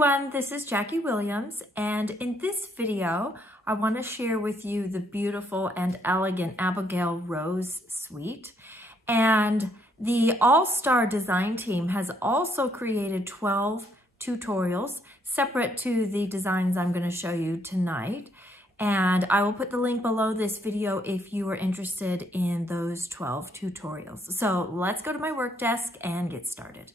everyone, this is Jackie Williams, and in this video I want to share with you the beautiful and elegant Abigail Rose suite. And the All-Star Design team has also created 12 tutorials separate to the designs I'm going to show you tonight. And I will put the link below this video if you are interested in those 12 tutorials. So let's go to my work desk and get started.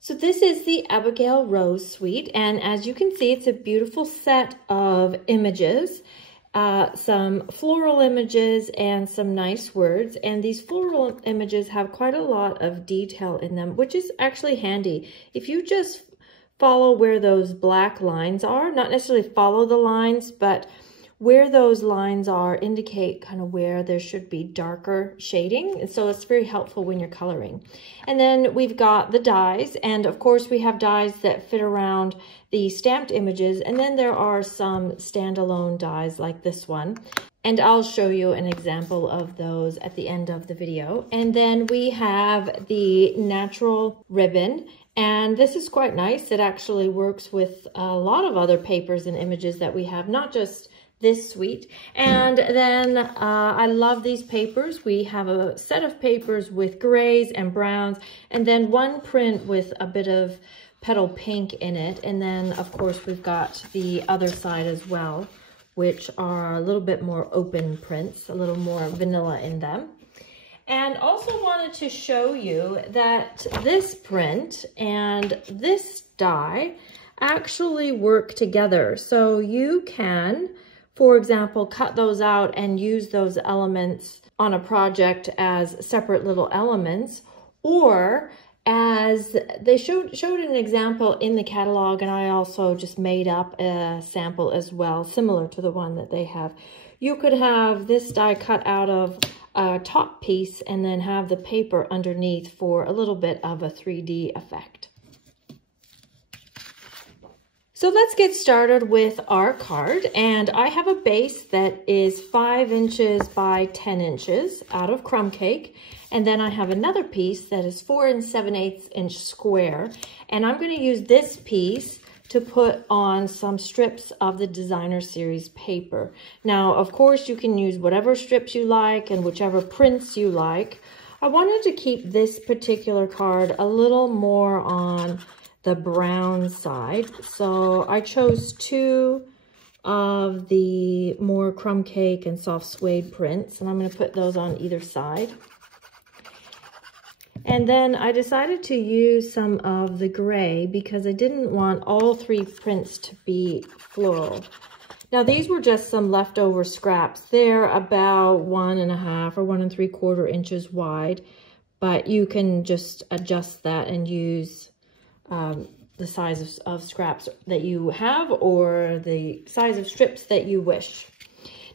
So this is the Abigail Rose suite, and as you can see, it's a beautiful set of images, some floral images and some nice words. And these floral images have quite a lot of detail in them, which is actually handy. If you just follow where those black lines are, not necessarily follow the lines, but where those lines are indicate kind of where there should be darker shading. And so it's very helpful when you're coloring. And then we've got the dies, and of course we have dies that fit around the stamped images, and then there are some standalone dies like this one. And I'll show you an example of those at the end of the video. And then we have the natural ribbon, and this is quite nice. It actually works with a lot of other papers and images that we have, not just this suite. And then I love these papers. We have a set of papers with grays and browns, and then one print with a bit of petal pink in it. And then of course we've got the other side as well, which are a little bit more open prints, a little more vanilla in them. And also wanted to show you that this print and this die actually work together. So you can, for example, cut those out and use those elements on a project as separate little elements, or as they showed an example in the catalog, and I also just made up a sample as well, similar to the one that they have. You could have this die cut out of a top piece and then have the paper underneath for a little bit of a 3D effect. So let's get started with our card, and I have a base that is 5 inches by 10 inches out of crumb cake, and then I have another piece that is 4 7/8 inch square, and I'm going to use this piece to put on some strips of the designer series paper. Now, of course, you can use whatever strips you like and whichever prints you like. I wanted to keep this particular card a little more on the brown side, so I chose 2 of the more crumb cake and soft suede prints, and I'm going to put those on either side. And then I decided to use some of the gray because I didn't want all 3 prints to be floral. Now these were just some leftover scraps. They're about 1.5 or 1 3/4 inches wide, but you can just adjust that and use the size of scraps that you have, or the size of strips that you wish.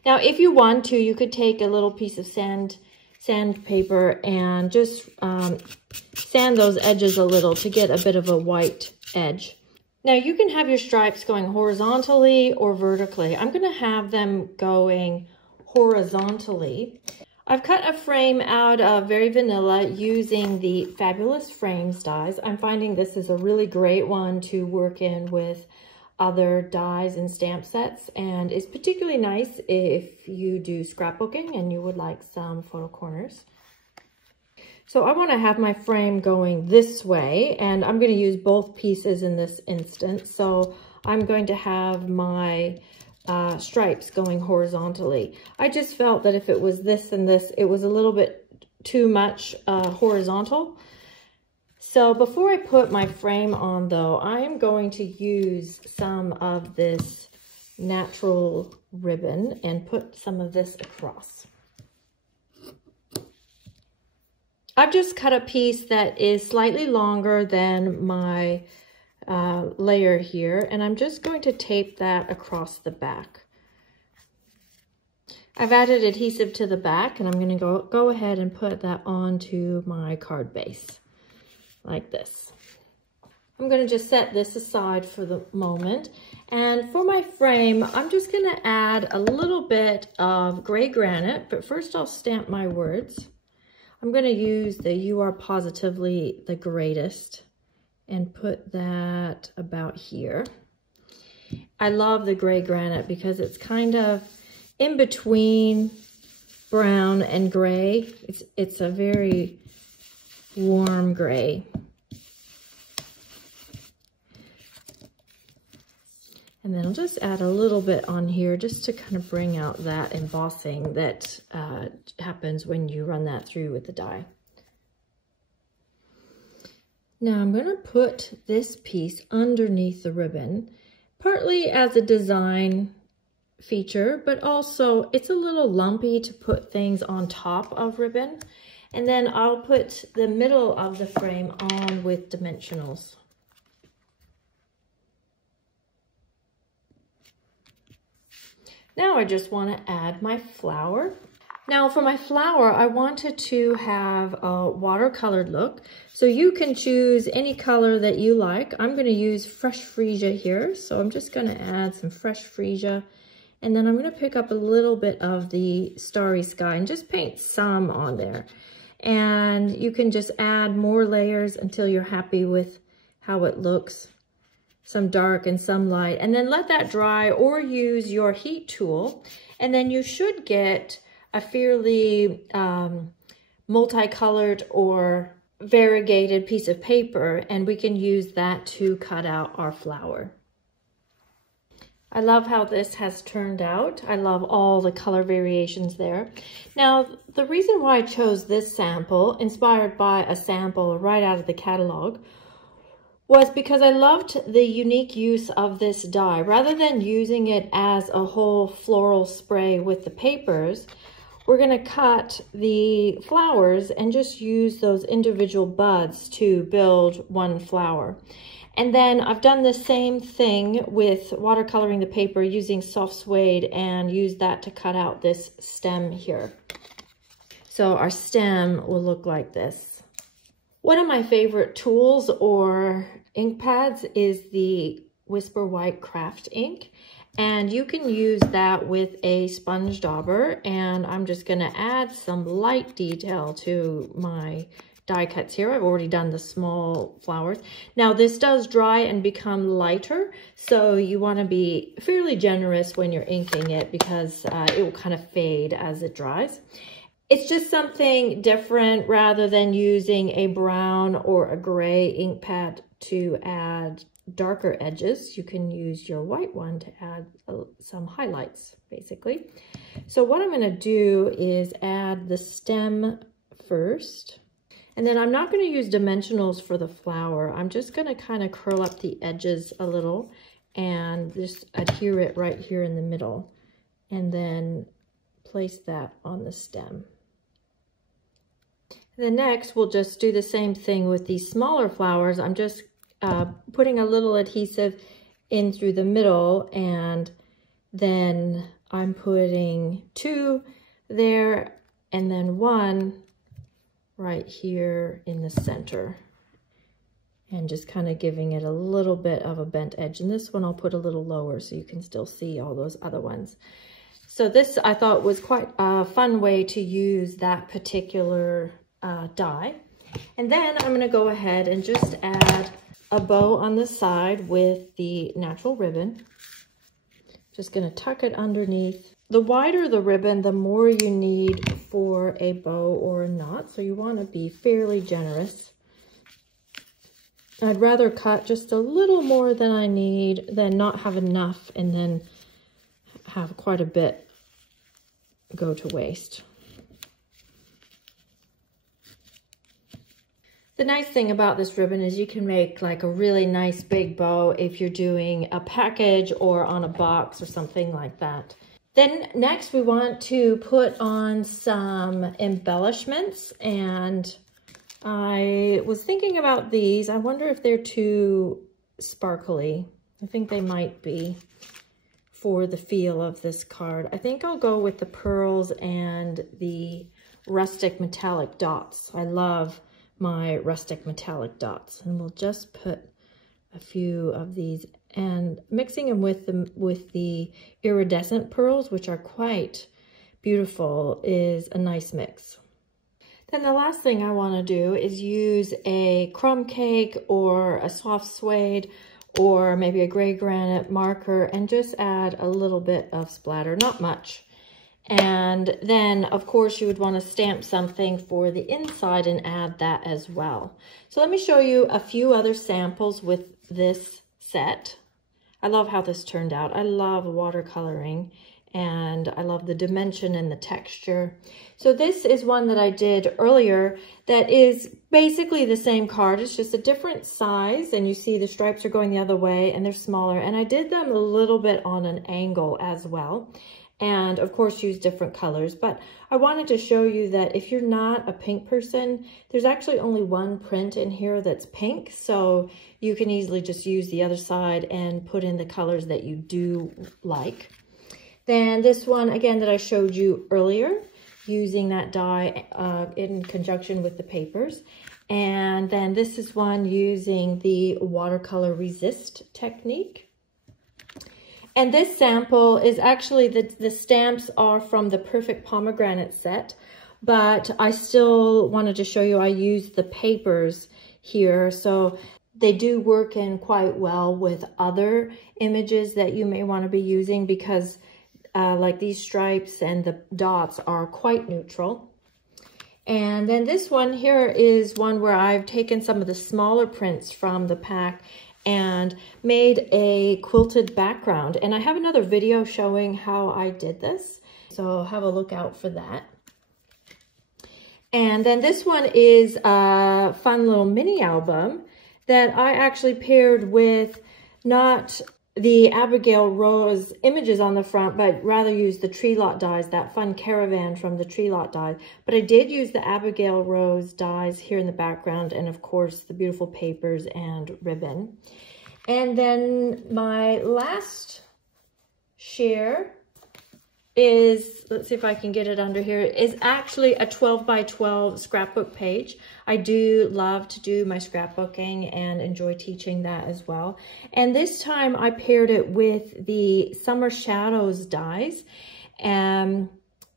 Now, if you want to, you could take a little piece of sandpaper and just sand those edges a little to get a bit of a white edge. Now, you can have your stripes going horizontally or vertically. I'm going to have them going horizontally. I've cut a frame out of Very Vanilla using the Fabulous Frames dies. I'm finding this is a really great one to work in with other dies and stamp sets, and it's particularly nice if you do scrapbooking and you would like some photo corners. So I want to have my frame going this way, and I'm going to use both pieces in this instance. So I'm going to have my stripes going horizontally. I just felt that if it was this and this, it was a little bit too much horizontal. So before I put my frame on though, I am going to use some of this natural ribbon and put some of this across. I've just cut a piece that is slightly longer than my layer here, and I'm just going to tape that across the back. I've added adhesive to the back, and I'm going to go ahead and put that onto my card base like this. I'm going to just set this aside for the moment, and for my frame I'm just going to add a little bit of gray granite, but first I'll stamp my words. I'm going to use the "You Are Positively the Greatest" and put that about here. I love the gray granite because it's kind of in between brown and gray. It's a very warm gray. And then I'll just add a little bit on here just to kind of bring out that embossing that happens when you run that through with the die. Now I'm going to put this piece underneath the ribbon, partly as a design feature, but also it's a little lumpy to put things on top of ribbon. And then I'll put the middle of the frame on with dimensionals. Now I just want to add my flower. Now for my flower, I wanted to have a watercolored look. So you can choose any color that you like. I'm going to use fresh freesia here. So I'm just going to add some fresh freesia. And then I'm going to pick up a little bit of the starry sky and just paint some on there. And you can just add more layers until you're happy with how it looks. Some dark and some light, and then let that dry or use your heat tool, and then you should get a fairly multicolored or variegated piece of paper, and we can use that to cut out our flower. I love how this has turned out. I love all the color variations there. Now, the reason why I chose this sample, inspired by a sample right out of the catalog, was because I loved the unique use of this die. Rather than using it as a whole floral spray with the papers, we're going to cut the flowers and just use those individual buds to build one flower. And then I've done the same thing with watercoloring the paper using soft suede and used that to cut out this stem here. So our stem will look like this. One of my favorite tools or ink pads is the Whisper White Craft ink, and you can use that with a sponge dauber, and I'm just going to add some light detail to my die cuts here. I've already done the small flowers. Now this does dry and become lighter, so you want to be fairly generous when you're inking it because it will kind of fade as it dries. It's just something different rather than using a brown or a gray ink pad to add darker edges. You can use your white one to add some highlights, basically. So what I'm going to do is add the stem first. And then I'm not going to use dimensionals for the flower. I'm just going to kind of curl up the edges a little and just adhere it right here in the middle. And then place that on the stem. Then next, we'll just do the same thing with these smaller flowers. I'm just putting a little adhesive in through the middle, and then I'm putting 2 there and then 1 right here in the center, and just kind of giving it a little bit of a bent edge. And this one I'll put a little lower so you can still see all those other ones. So this I thought was quite a fun way to use that particular die. And then I'm going to go ahead and just add a bow on the side with the natural ribbon. Just going to tuck it underneath. The wider the ribbon, the more you need for a bow or a knot, so you want to be fairly generous. I'd rather cut just a little more than I need than not have enough and then have quite a bit go to waste. The nice thing about this ribbon is you can make like a really nice big bow if you're doing a package or on a box or something like that. Then next we want to put on some embellishments, and I was thinking about these. I wonder if they're too sparkly. I think they might be for the feel of this card. I think I'll go with the pearls and the rustic metallic dots. I love my rustic metallic dots, and we'll just put a few of these and mixing them with the iridescent pearls, which are quite beautiful, is a nice mix. Then the last thing I want to do is use a crumb cake or a soft suede or maybe a gray granite marker and just add a little bit of splatter, not much. And then, of course, you would want to stamp something for the inside and add that as well. So let me show you a few other samples with this set. I love how this turned out. I love watercoloring, and I love the dimension and the texture. So this is one that I did earlier that is basically the same card. It's just a different size, and you see the stripes are going the other way and they're smaller. And I did them a little bit on an angle as well. And of course use different colors, but I wanted to show you that if you're not a pink person, there's actually only one print in here that's pink, so you can easily just use the other side and put in the colors that you do like. Then this one again that I showed you earlier, using that die in conjunction with the papers. And then this is one using the Watercolor Resist technique. And this sample is actually, the stamps are from the Perfect Pomegranate set, but I still wanted to show you I used the papers here. So they do work in quite well with other images that you may want to be using because like these stripes and the dots are quite neutral. And then this one here is one where I've taken some of the smaller prints from the pack and made a quilted background. And I have another video showing how I did this, so have a look out for that. And then this one is a fun little mini album that I actually paired with not the Abigail Rose images on the front, but rather use the tree lot dies, that fun caravan from the tree lot dies. But I did use the Abigail Rose dies here in the background, and of course the beautiful papers and ribbon. And then my last share is, let's see if I can get it under here, is actually a 12 by 12 scrapbook page. I do love to do my scrapbooking and enjoy teaching that as well. And this time I paired it with the Summer Shadows dies. And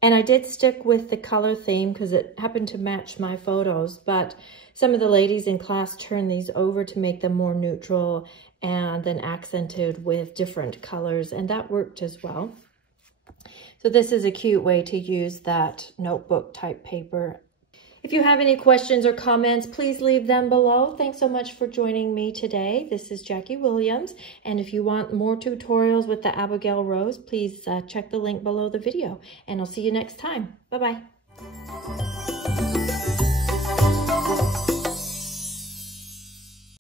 I did stick with the color theme because it happened to match my photos, but some of the ladies in class turned these over to make them more neutral and then accented with different colors, and that worked as well. So this is a cute way to use that notebook type paper. If you have any questions or comments, please leave them below. Thanks so much for joining me today. This is Jackie Williams, and if you want more tutorials with the Abigail Rose, please check the link below the video, and I'll see you next time. Bye-bye.